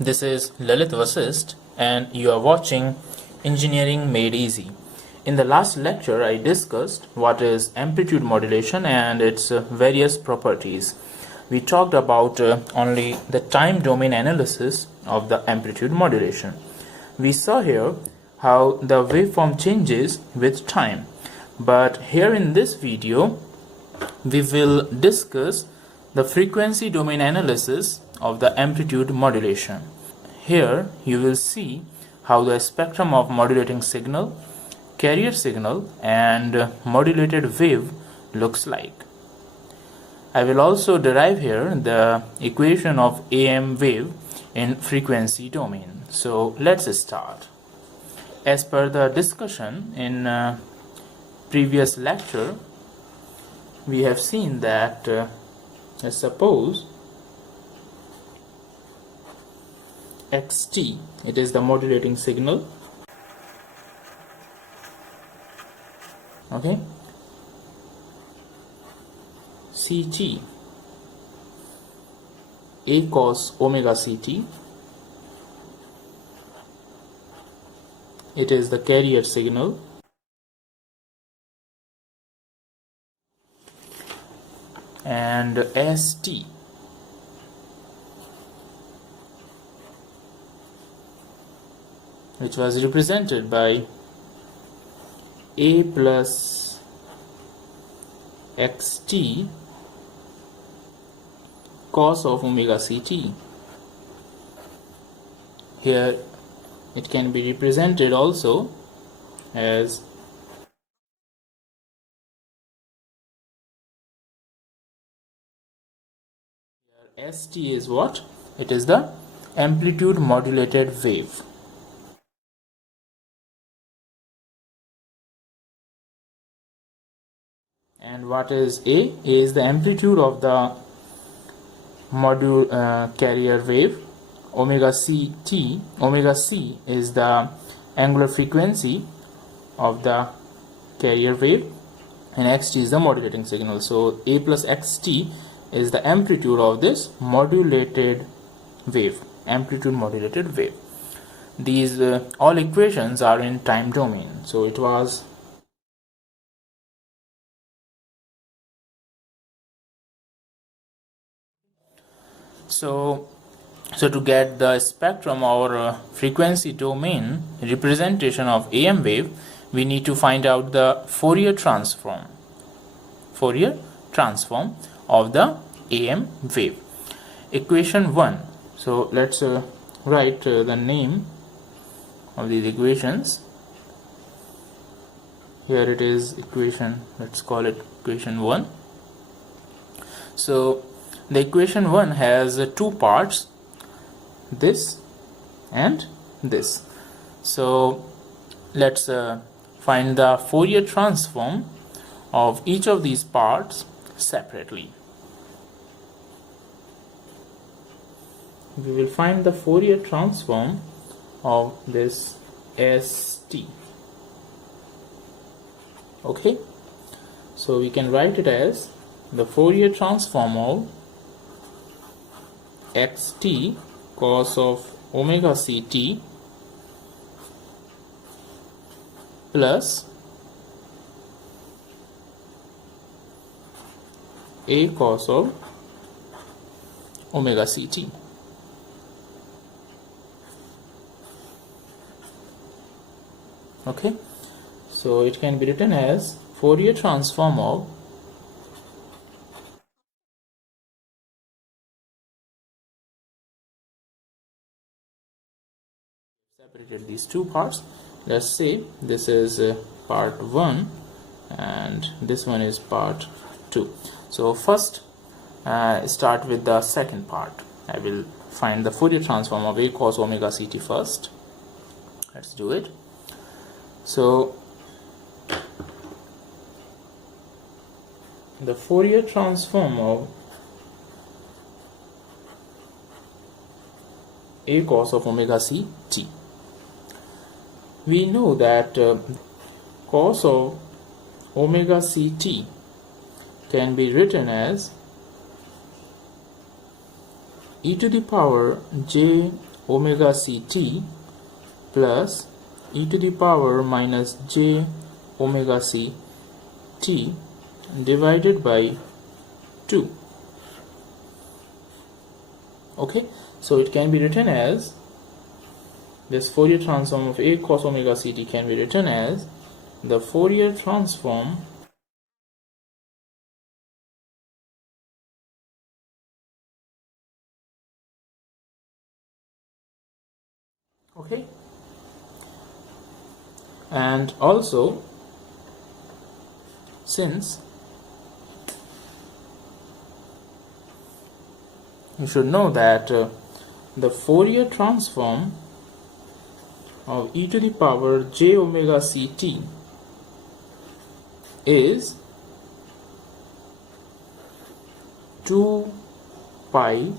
This is Lalit Vasist and you are watching Engineering Made Easy. In the last lecture, I discussed what is amplitude modulation and its various properties. We talked about only the time domain analysis of the amplitude modulation. We saw here how the waveform changes with time, but here in this video we will discuss the frequency domain analysis of the amplitude modulation. Here you will see how the spectrum of modulating signal, carrier signal and modulated wave looks like. I will also derive here the equation of AM wave in frequency domain. So let's start. As per the discussion in previous lecture, we have seen that suppose xt, it is the modulating signal, okay, ct, a cos omega ct, it is the carrier signal, and st, which was represented by a plus xt cos of omega ct. Here it can be represented also as st is what? It is the amplitude modulated wave. And what is A? A is the amplitude of the carrier wave. Omega c is the angular frequency of the carrier wave, and xt is the modulating signal. So A plus xt is the amplitude of this modulated wave, amplitude modulated wave. These all equations are in time domain. So it was so to get the spectrum or frequency domain representation of AM wave, we need to find out the Fourier transform of the AM wave. Equation 1. So let's write the name of these equations. Here it is equation, let's call it equation 1. So the equation 1 has two parts, this and this. So let's find the Fourier transform of each of these parts separately. We will find the Fourier transform of this st. Okay, so we can write it as the Fourier transform of xt cos of omega ct plus a cos of omega ct. Okay, so it can be written as Fourier transform of separated these two parts. Let's say this is part 1 and this one is part 2. So first start with the second part. I will find the Fourier transform of a cos omega ct first. Let's do it. So the Fourier transform of a cos of omega ct. We know that cos of omega ct can be written as e to the power j omega ct plus e to the power minus j omega c t divided by 2. Okay, so it can be written as, this Fourier transform of a cos omega ct can be written as the Fourier transform okay, and also since you should know that the Fourier transform of e to the power j omega ct is 2 pi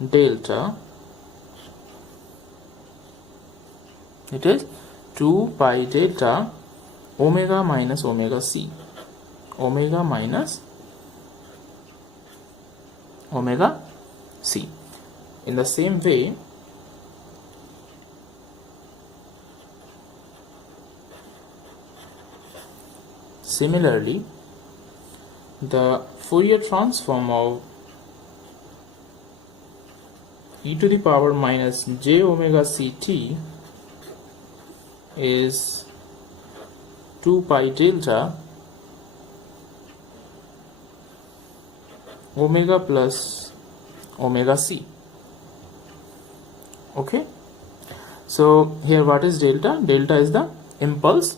delta, it is 2 pi delta omega minus omega c, omega minus omega c. In the same way, similarly, the Fourier transform of e to the power minus j omega ct is 2 pi delta omega plus omega c. Okay, so here what is delta? Delta is the impulse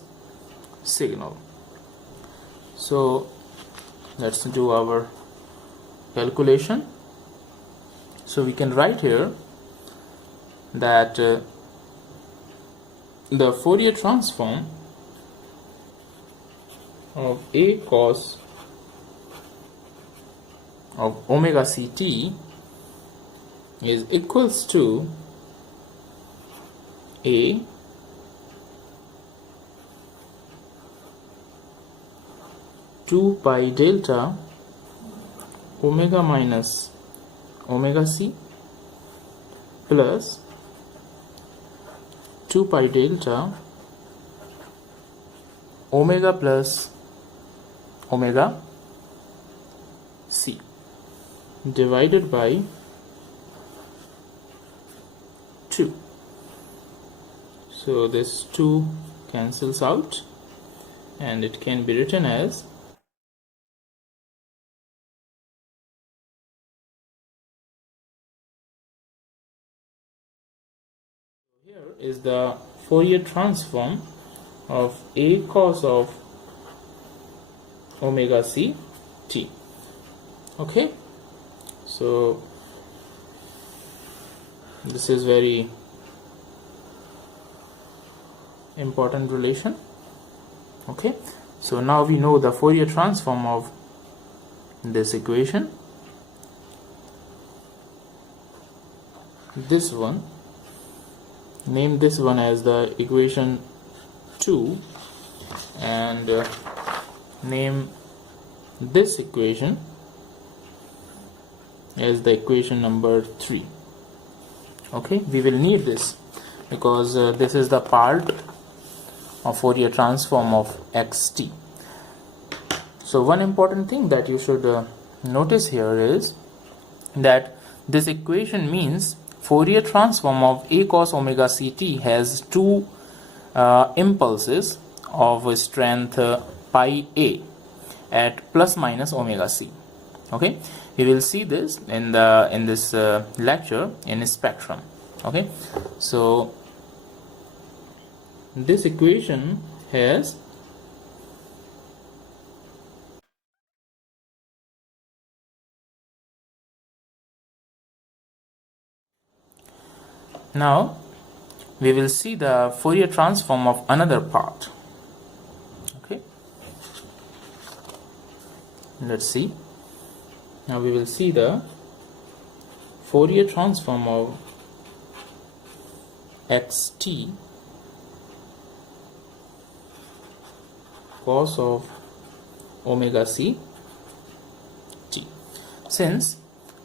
signal. So let's do our calculation. So we can write here that the Fourier transform of a cos of omega ct is equals to a two pi delta omega minus omega c plus 2 pi delta omega plus omega c divided by 2. So this 2 cancels out and it can be written as here is the Fourier transform of a cos of omega c t. Okay, so this is very important relation. Okay, so now we know the Fourier transform of this equation, this one, name this one as the equation 2 and name this equation as the equation number 3. Okay, we will need this because this is the part of Fourier transform of xt. So one important thing that you should notice here is that this equation means Fourier transform of a cos omega ct has two impulses of strength pi a at plus minus omega c. Okay, we will see this in this lecture in spectrum. Okay, so this equation has now we will see the Fourier transform of another part. Okay, let's see. Now we will see the Fourier transform of xt cos of omega c t. Since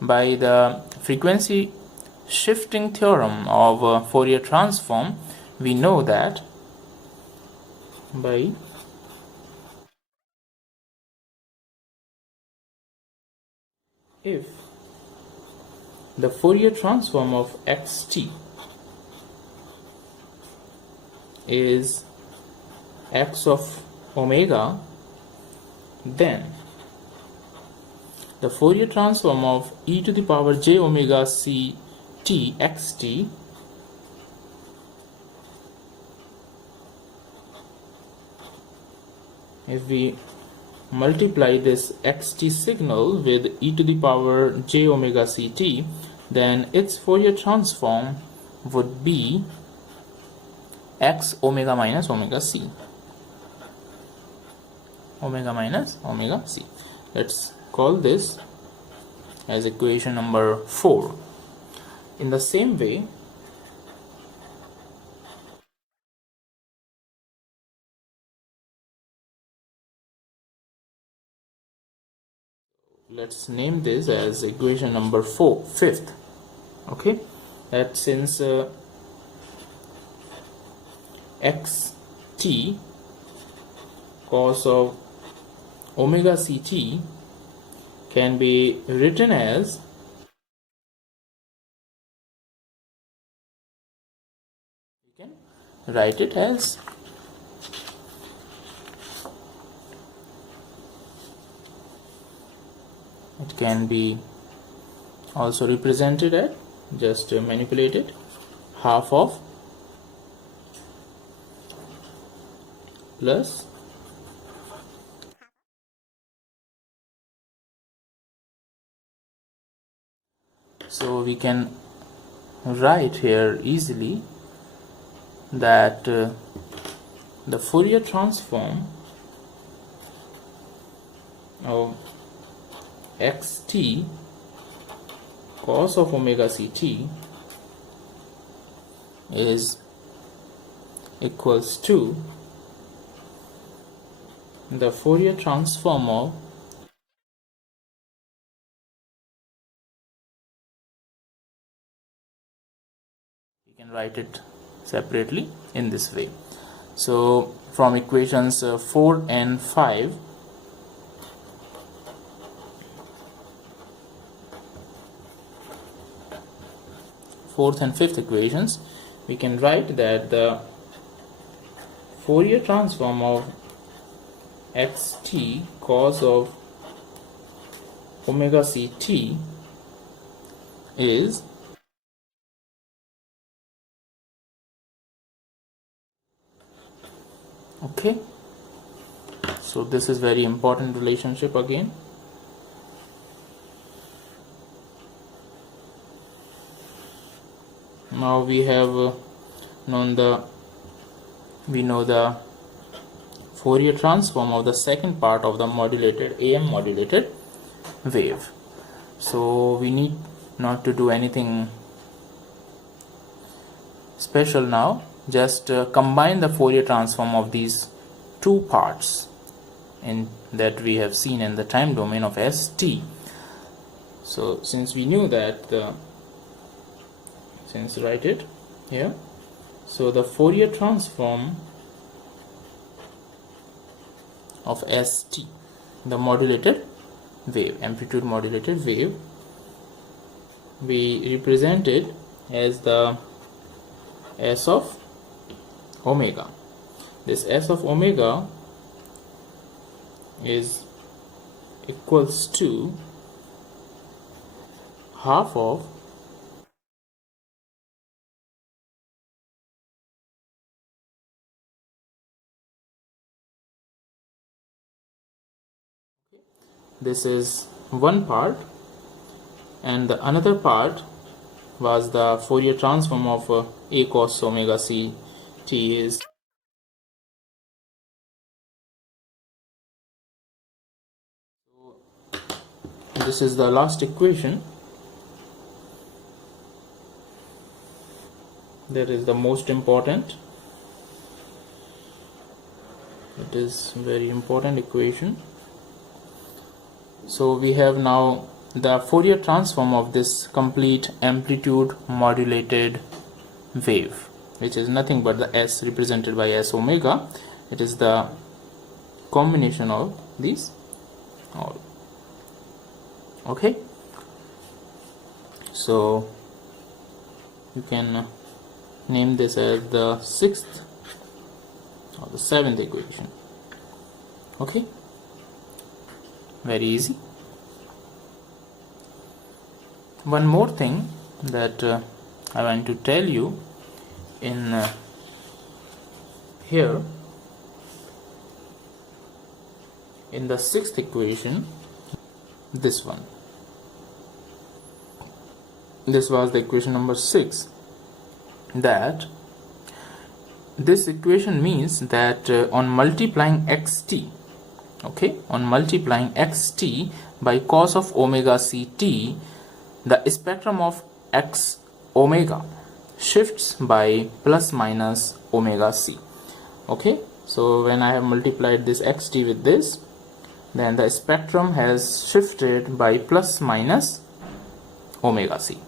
by the frequency shifting theorem of Fourier transform, we know that by if the Fourier transform of xt is x of omega, then the Fourier transform of e to the power j omega c t xt if we multiply this xt signal with e to the power j omega ct, then its Fourier transform would be x omega minus omega c. Omega minus omega c. Let's call this as equation number 4. In the same way, let's name this as equation number 5th. Okay, that since xt cos of omega ct can be written as write it as it can be also represented at just manipulate it half of plus so we can write here easily that the Fourier transform of xt cos of omega ct is equals to the Fourier transform of we can write it separately in this way. So from equations 4 and 5, fourth and fifth equations, we can write that the Fourier transform of xt cos of omega ct is okay. So this is very important relationship again. Now we have we know the Fourier transform of the second part of the modulated AM modulated wave. So we need not to do anything special now, just combine the Fourier transform of these two parts in that we have seen in the time domain of st. So since we knew that since write it here, so the Fourier transform of st, the modulated wave, amplitude modulated wave, we represent it as the s of omega. This s of omega is equals to half of this is one part, and the another part was the Fourier transform of a cos omega c t is this is the last equation, that is the most important. It is very important equation. So we have now the Fourier transform of this complete amplitude modulated wave, which is nothing but the S represented by S omega. It is the combination of these all. Okay, so you can name this as the sixth or the seventh equation. Okay, very easy. One more thing that I want to tell you in here in the sixth equation, this one, this was the equation number 6, that this equation means that on multiplying xt, okay, on multiplying xt by cos of omega ct, the spectrum of x omega shifts by plus minus omega c. Okay, so when I have multiplied this xt with this, then the spectrum has shifted by plus minus omega c.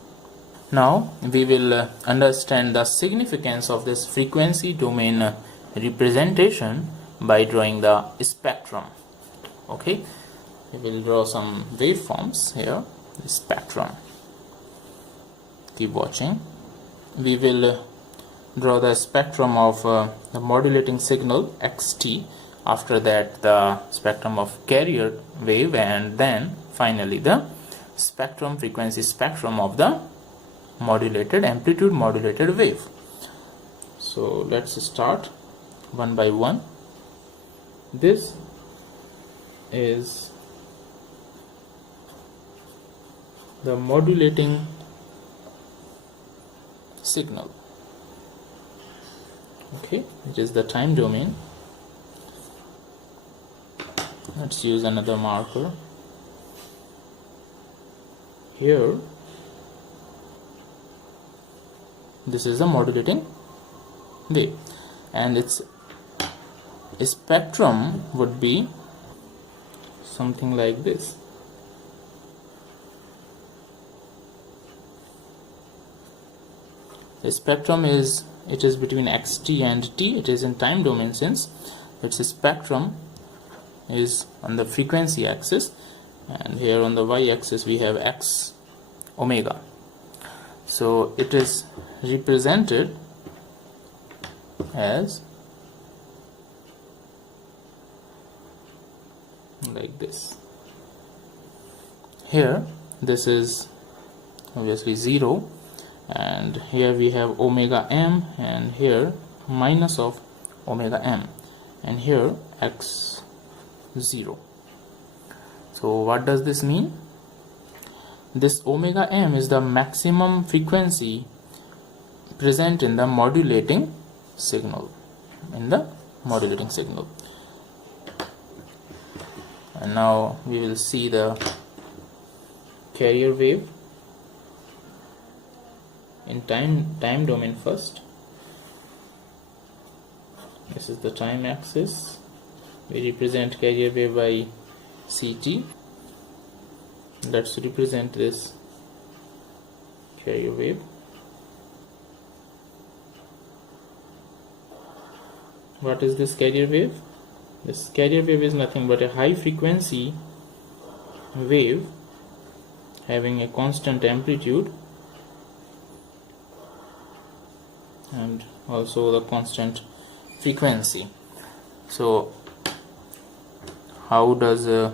Now we will understand the significance of this frequency domain representation by drawing the spectrum. Okay, we will draw some waveforms here, the spectrum. Keep watching. We will draw the spectrum of the modulating signal xt, after that the spectrum of carrier wave, and then finally the spectrum, frequency spectrum of the modulated, amplitude modulated wave. So let's start one by one. This is the modulating signal. Okay, it is the time domain. Let's use another marker here. This is the modulating wave, and its spectrum would be something like this. The spectrum is, it is between xt and t. It is in time domain since its spectrum is on the frequency axis, and here on the y-axis we have x omega. So it is represented as like this. Here this is obviously 0, and here we have omega m, and here minus of omega m, and here x 0. So what does this mean? This omega m is the maximum frequency present in the modulating signal, And now we will see the carrier wave in time domain first. This is the time axis. We represent carrier wave by ct. Let's represent this carrier wave. What is this carrier wave? This carrier wave is nothing but a high frequency wave having a constant amplitude and also the constant frequency. So how does the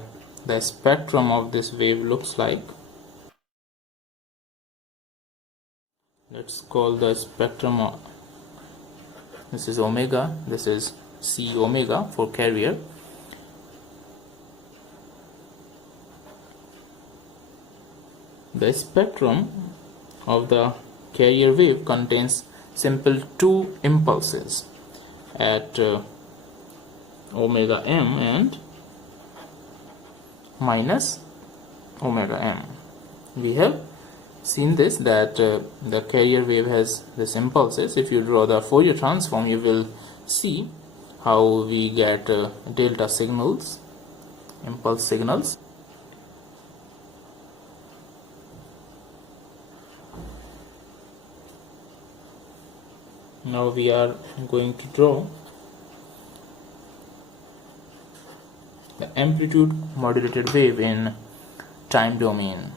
spectrum of this wave looks like? Let's call the spectrum of, this is omega, this is c omega for carrier. The spectrum of the carrier wave contains simple two impulses at omega m and minus omega m. We have seen this, that the carrier wave has this impulses. If you draw the Fourier transform, you will see how we get delta signals, impulse signals. Now we are going to draw the amplitude modulated wave in time domain.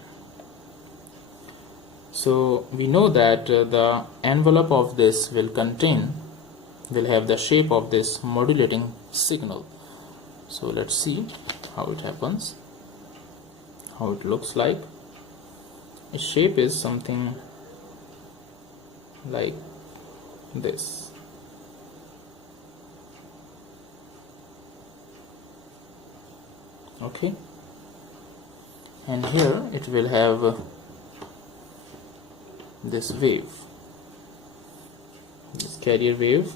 So we know that the envelope of this will have the shape of this modulating signal. So let's see how it happens, how it looks like. The shape is something like this. Okay, and here it will have this wave, this carrier wave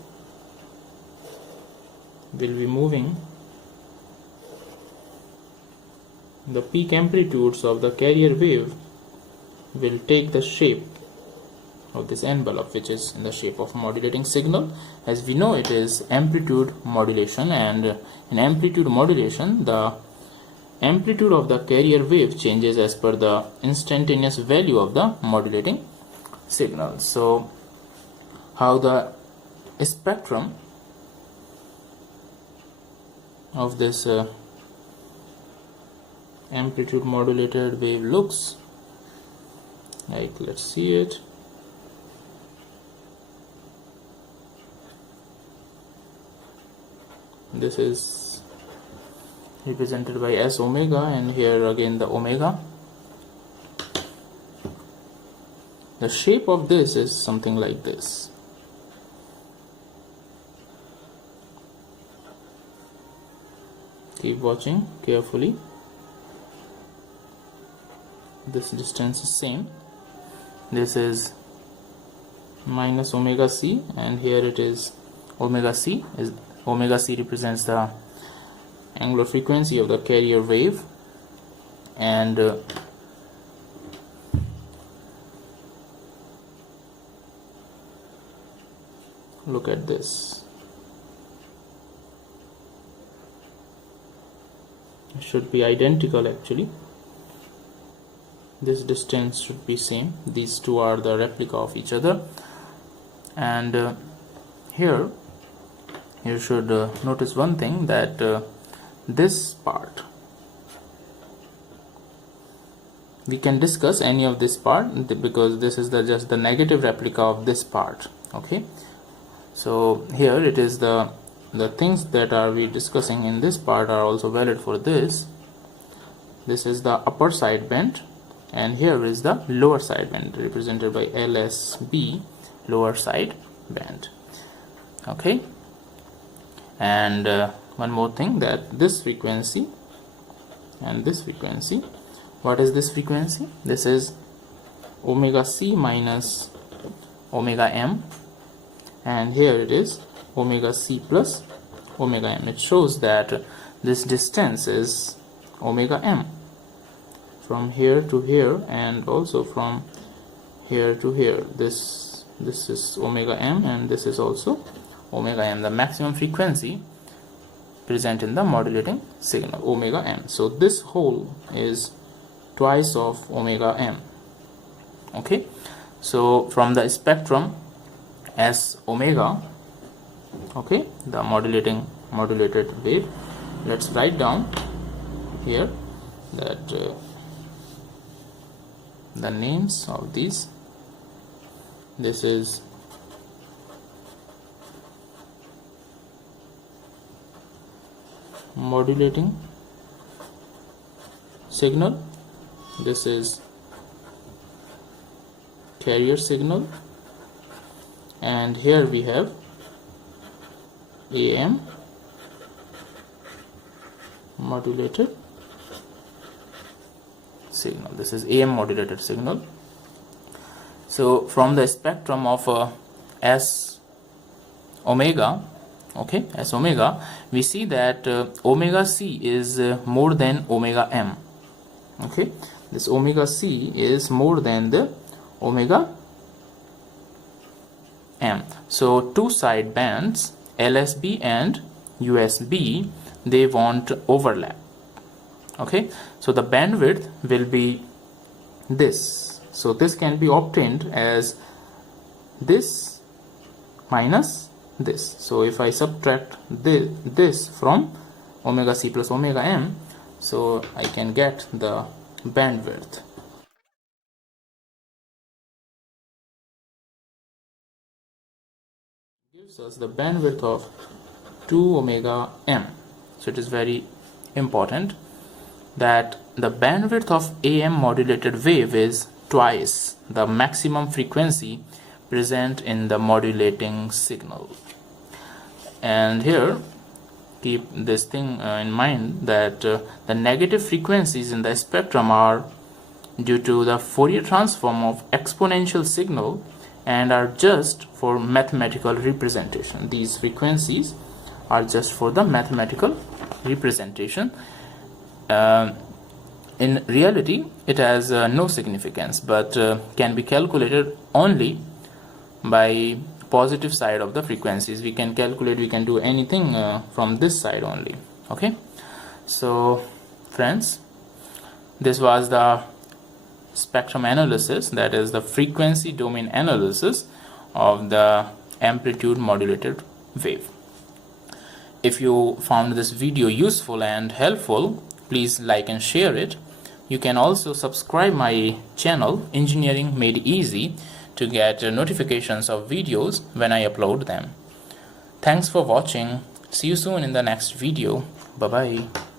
will be moving. The peak amplitudes of the carrier wave will take the shape of this envelope, which is in the shape of modulating signal. As we know, it is amplitude modulation, and in amplitude modulation the amplitude of the carrier wave changes as per the instantaneous value of the modulating signal. So how the spectrum of this amplitude modulated wave looks like, let's see it. This is represented by S omega, and here again the omega. The shape of this is something like this. Keep watching carefully. This distance is same. This is minus omega c, and here it is omega c. Omega c represents the angular frequency of the carrier wave, and look at this. It should be identical actually. This distance should be same. These two are the replica of each other, and here you should notice one thing, that this part, we can discuss any of this part because this is just the negative replica of this part. Okay, so here it is the things that are we discussing in this part are also valid for this. This is the upper side band, and here is the lower side band represented by LSB, lower side band. Okay, and one more thing, that this frequency and this frequency, what is this frequency? This is omega c minus omega m, and here it is omega c plus omega m. It shows that this distance is omega m from here to here, and also from here to here. This is omega m, and this is also omega m, the maximum frequency present in the modulating signal, omega m. So this whole is twice of omega m. Okay, so from the spectrum as omega, okay, the modulated wave, let's write down here that the names of these. This is modulating signal, this is carrier signal, and here we have AM modulated signal. This is AM modulated signal. So from the spectrum of S omega, okay, S omega, we see that omega c is more than omega m. Okay, this omega c is more than the omega m. So two side bands, LSB and USB, they won't overlap. Okay, so the bandwidth will be this. So this can be obtained as this minus this. So if I subtract this from omega c plus omega m, so I can get the bandwidth. Gives us the bandwidth of 2 omega m. So it is very important that the bandwidth of AM modulated wave is twice the maximum frequency present in the modulating signal. And here keep this thing in mind that the negative frequencies in the spectrum are due to the Fourier transform of exponential signal and are just for mathematical representation. These frequencies are just for the mathematical representation. In reality, it has no significance, but can be calculated only by positive side of the frequencies. We can calculate, we can do anything from this side only. Okay, so friends, this was the spectrum analysis, that is the frequency domain analysis of the amplitude modulated wave. If you found this video useful and helpful, please like and share it. You can also subscribe my channel Engineering Made Easy to get notifications of videos when I upload them. Thanks for watching. See you soon in the next video. Bye bye.